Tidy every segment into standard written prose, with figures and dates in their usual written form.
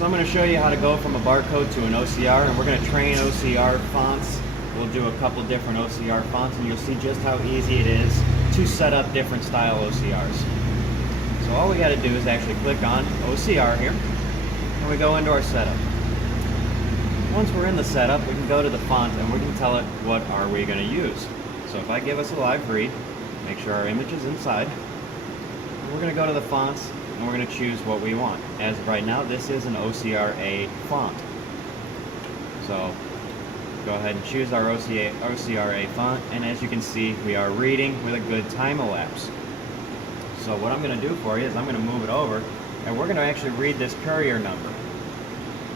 So I'm going to show you how to go from a barcode to an OCR, and we're going to train OCR fonts. We'll do a couple different OCR fonts, and you'll see just how easy it is to set up different style OCRs. So all we got to do is actually click on OCR here, and we go into our setup. Once we're in the setup, we can go to the font, and we can tell it what are we going to use. So if I give us a live read, make sure our image is inside, we're going to go to the fonts, and we're going to choose what we want. As of right now, this is an OCR font. So go ahead and choose our OCR font, and as you can see, we are reading with a good time elapse. So what I'm going to do for you is I'm going to move it over, and we're going to actually read this Courier number.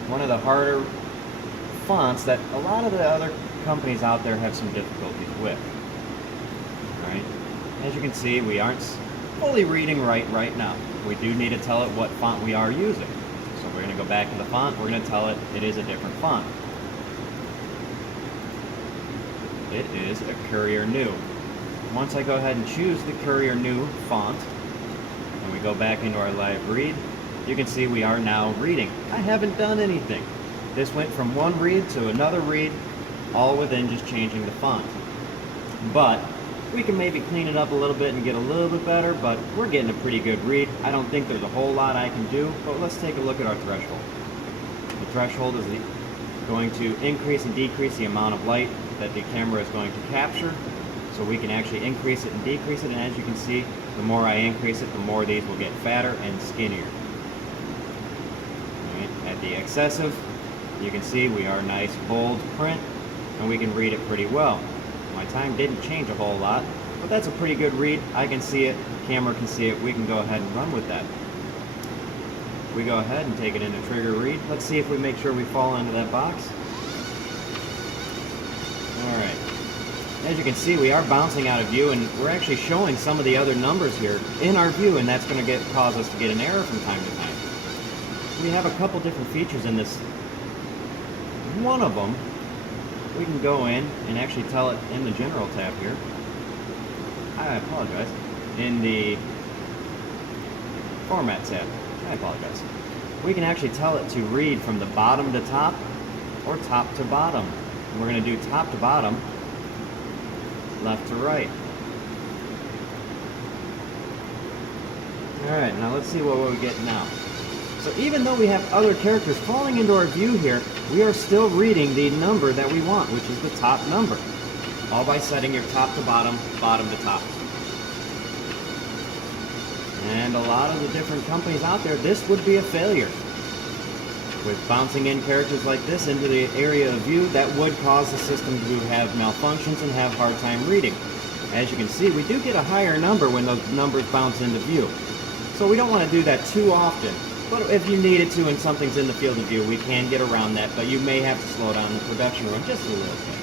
One of the harder fonts that a lot of the other companies out there have some difficulties with. Alright, as you can see, we aren't fully reading right now. We do need to tell it what font we are using. So we're going to go back to the font, we're going to tell it it is a different font. It is a Courier New. Once I go ahead and choose the Courier New font, and we go back into our live read, you can see we are now reading. I haven't done anything. This went from one read to another read, all within just changing the font. But we can maybe clean it up a little bit and get a little bit better, but we're getting a pretty good read. I don't think there's a whole lot I can do, but let's take a look at our threshold. The threshold is going to increase and decrease the amount of light that the camera is going to capture. So we can actually increase it and decrease it, and as you can see, the more I increase it, the more these will get fatter and skinnier. Right. At the excessive, you can see we are nice bold print, and we can read it pretty well. My time didn't change a whole lot, but that's a pretty good read. I can see it, the camera can see it, we can go ahead and run with that. We go ahead and take it into trigger read. Let's see if we make sure we fall into that box. Alright. As you can see, we are bouncing out of view, and we're actually showing some of the other numbers here in our view, and that's going to cause us to get an error from time to time. We have a couple different features in this. One of them, we can go in and actually tell it in the General tab here. I apologize. In the Format tab. I apologize. We can actually tell it to read from the bottom to top or top to bottom. And we're going to do top to bottom, left to right. Alright, now let's see what we get now. So even though we have other characters falling into our view here, we are still reading the number that we want, which is the top number. All by setting your top to bottom, bottom to top. And a lot of the different companies out there, this would be a failure. With bouncing in characters like this into the area of view, that would cause the system to have malfunctions and have a hard time reading. As you can see, we do get a higher number when those numbers bounce into view. So we don't want to do that too often. But if you needed to and something's in the field of view, we can get around that, but you may have to slow down the production run just a little bit.